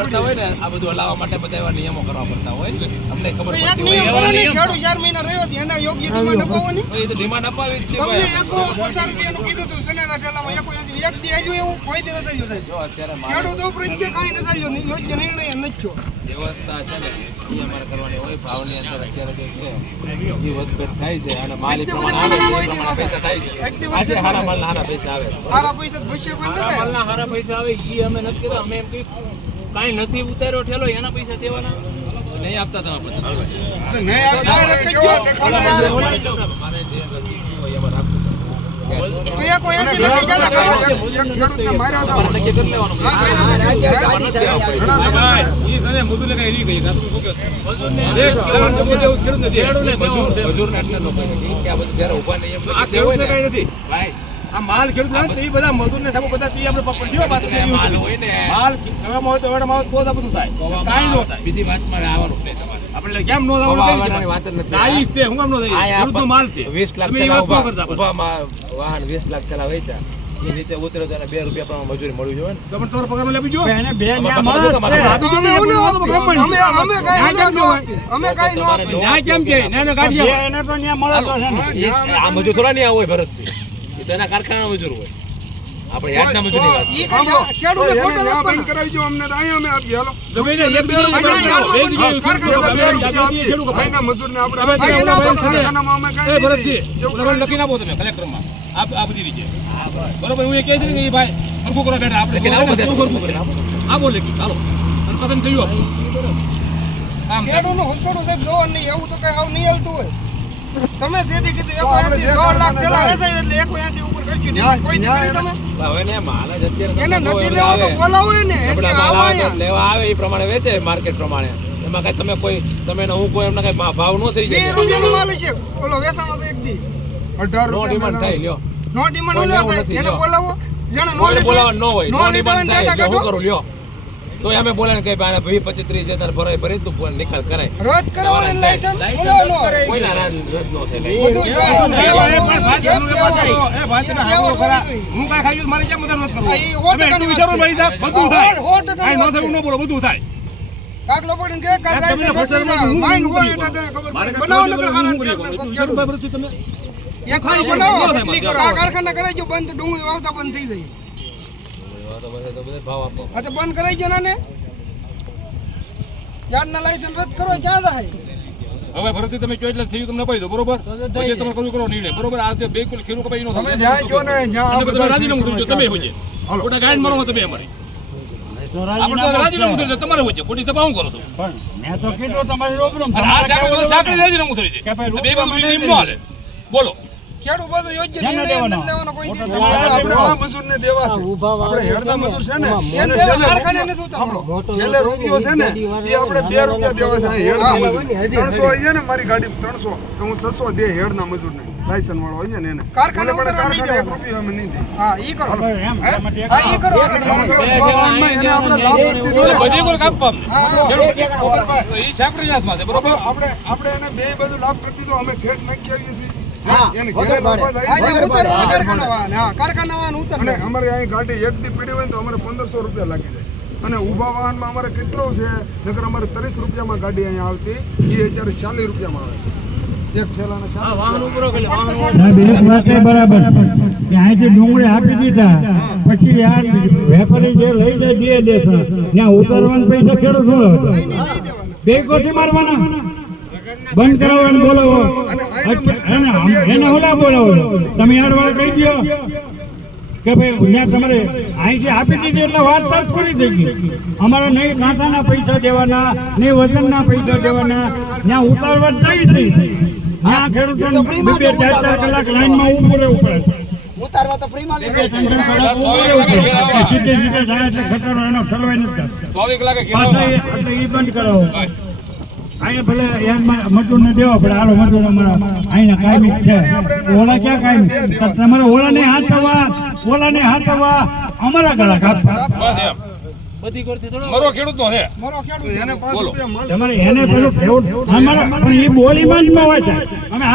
કરતા હોય ને આ બધું હલાવવા માટે બધા એવા નિયમો કરવા પડતા હોય. અમને ખબર પડતી હોય. એવા નિયમ ખેડૂત ચાર મહિના રહ્યો હતો એના યોગ્ય ડિમાન્ડ અપાવવાની એ તો ડિમાન્ડ અપાવી જ છે તમને એકો પચાસ રૂપિયાનું કીધું હતું સનેના ઠેલામાં એકો દી આવ્યું એવું કોઈ દી નથી જો અત્યારે ખેડૂતો પ્રત્યે કાંઈ નથી આવ્યું યોગ્ય નિર્ણય નથી થયો. વ્યવસ્થા છે ને એ અમારે કરવાની હોય. ભાવની અંદર અત્યારે જે છે જે વધઘટ થાય છે અને માલ એ પ્રમાણે આવે એ પૈસા થાય છે. આજે હારા માલના હારા પૈસા આવે હારા પૈસા ભવિષ્ય કોઈ માલના હારા પૈસા આવે ઈ અમે નથી અમે એમ કહ્યું કાંઈ નથી ઉતાર્યો ઠેલો એના પૈસા દેવાના નહીં આપતા તમે પતંગભાઈ. Direct જ ગયો. મારે જે નક્કી હોય એમાં રાખવું તો એકો એંસી નથી જતા કરવા. તમારે નક્કી કરી લેવાનું ખેડૂતને દેવું છે. મજૂરને એટલે ન. કઈ નથી ભાઈ, આ માલ ખેડૂત લાવે તો એ બધા મજૂર ને બધા તે આપણે પકડ જેવા વાત માલ હોય ને. માલ કહેવામાં હોય તો એવડામાં તો જ આ બધું થાય. કાંઈ ન થાય. બીજી વાત મારે આવવાનું આપણે કેમ નો કવા વાત જ નથી. નાઈ તે. હું કેમ નો થઈ માલ છે. વીસ લાખ તમે વાહન ચલાવે છે એ રીતે ઉતરે તો બે રૂપિયા પ્રમાણે મજૂરી મળવી જોઈએ ને. તો પણ તમારો પગાર લેવી જો એને બે ન્યા મળે અમે કેમ ન કાંઈ ન. કેમ કે? ગાડી એને તો ન્યા મળે તો આ મજૂર થોડા નહીં હોય ભરતસિંહ. તો એના કારખાના મજૂર હોય. આપણે યાદના મજૂરની વાત છે. ઈ કાંઈ ખેડૂતને ખોટો નથી આપવાનો. ગમે તે એક બીજાનું અહીંયા કામ અહીંયા બે જગ્યાએ કારખાના ખેડૂત બે જગ્યાએ ખેડૂત કપાય. ભાઈ એના ઉપર એ ભરતજી, બરાબર લખીને આપો તમે કલેક્ટરમાં. આ આ બધી રીતે. બરોબર હું એ કહી દઉં ને કે એ ભાઈ હરખું કરો બેટા આપણે આપો કેવું હરખું આ આપો લેખી ચાલો અને પસંદ થયું આપો. આમ થાય. ખેડૂતનું સાહેબ જોવાનું નહીં એવું તો કઈ આવું નહીં હાલતું હોય. તમે જેથી કીધું એકો એંસી દોઢ લાખ પેલા વેચાય એટલે એકો એંસી ઉપર કરશું. કોઈ દી તમે? હવે ને માલ જ અત્યારે એને નથી લેવો તો બોલાવો ને એટલે આવો લેવા આવે એ પ્રમાણે વેચે માર્કેટ પ્રમાણે. એમાં કઈ તમે કોઈ તમે ને હું કોઈ એમને કઈ ભાવ ન થઈ બે રૂપિયા નો માલ છે. ઓલો વેચાણો તો એક દી. નો ડિમાન્ડ થાય લ્યો. નો ડિમાન્ડ ઓલા થાય. એને બોલાવો. જેને નો લીધો ન હોય નો નો ડિમાન્ડ થાય એટલે હું કરું લ્યો. તો અમે બોલે ને ભાઈ ભાઈ પચીસ ત્રીસ હજાર ભરાય ભરી તું બોલ નિકાલ કરાય. રદ કરો લાયસન્સ કોઈના રદ નો થાય. જાય. હું કાઈ ખાઈ મારે કેમ બધા રદ કરવું? તમે એટલું વિચારો મારી છે. બધું થાય. ન થાય ન બોલો, બધું થાય. કાગલો પડીને કે કાલ હું- હું- હોય. એટલે ખબર મારે બનાવો નકર હારા તમે? એક ખાલી બનાવો. આ કારખાના કરે જો બંધ ડુંગળી વાવતા બંધ થઈ જાય. તો બધા ભાવ આપો. આ તો બંધ કરાઈ ગયો ને યાર્ડના લાયસન્સ રદ કરો ક્યાં થાય? હવે ભરતજી તમે કહો થયું તમને પાડી દો બરોબર? પછી તમે કરવું કરો નિર્ણય બરોબર આ જે બિલકુલ ખેડૂત કપાઈ નો તમે જ્યાં કહો ને તમે રાજીનામું કરજો તમે ખોટા મારો તમે અમારી. તો આપણે તો રાજીનામું કરી તમારે હોઈએ ખોટી તમે હું કરો છો? મેં તો કીધું તમારી રોબરૂ આ સાકરી તો રાજીનામું કરી દે. બે બધું નિયમ ન હાલે. બોલો. ખેડૂત બધું યોગ્ય નિર્ણય નથી લેવાનો કોઈ આપણે આ મજૂરને દેવા છે. આપણે હેડના મજૂર છે ને એને કારખાને નથી ઉતારવાનો. છેલ્લે રૂપિયો છે. ને એ આપણે બે રૂપિયા દેવા છે. હેડના મજૂર. ત્રણસો હોય ને મારી ગાડી ત્રણસો. તો હું છસો દે હેડના મજૂરને. લાયસન્સ વાળો હોય છે ને એને. કારખાને પણ કારખાને એક રૂપિયો અમે નહીં દે હા ઈ કરો. હા ઈ કરો. એને આપણે લાભ દીધો ને. બધી કોઈ કાપવા ગોપાલભાઈ, એ સાકરી હાથમાં છે બરોબર? આપણે આપણે એને બે બધું લાભ કરી દીધો. અમે ઠેઠ નાખી આવીએ છીએ. અમારે અહીં ગાડી એક પીડી હોય તો અમારે પંદરસો રૂપિયા લાગી જાય. અને ઊભા વાહનમાં અમારે કેટલો છે? નકર અમારે ત્રીસ રૂપિયામાં ગાડી અહીંયા આવતી. એ અત્યારે ચાલીસ રૂપિયામાં આવે બંધ કરાવવાનું બોલાવો. એને હોલા બોલાવો. તમે યાર વાળા કહી દો કે ભાઈ તમારે અહીંથી આપી દીધી એટલે વાત જ પૂરી થઈ ગઈ. અમારા નહીં કાંટાના પૈસા દેવાના નહીં વજનના પૈસા દેવાના ત્યાં ઉતારવા છે. ત્યાં ખેડૂતોને બે ચાર ચાર કલાક લાઈનમાં ઊભું રહેવું પડે. ઉતારવા તો ફ્રીમાં. સીધે સીધે જાય છે ખતરો એનો ઠલવાઈ નથી ચોવીસ કલાકે એ- બંધ કરાવો. અહીંયા ભલે મજૂરને દેવો પડે હાલો મજૂર અમારા. અહીંના કાયમી છે. ઓલા ક્યાં કાયમી? તમારે ઓલાને હાથવા ઓલાને હાથવા અમારા ગળા કાપવા. બધી કરતી થોડો મરો ખેડૂત નો છે. મારો ખેડૂત એને 5 રૂપિયા મળશે તમારે એને પેલું ખેડૂત અમારા પણ એ બોલીમાં જ હોય છે અમે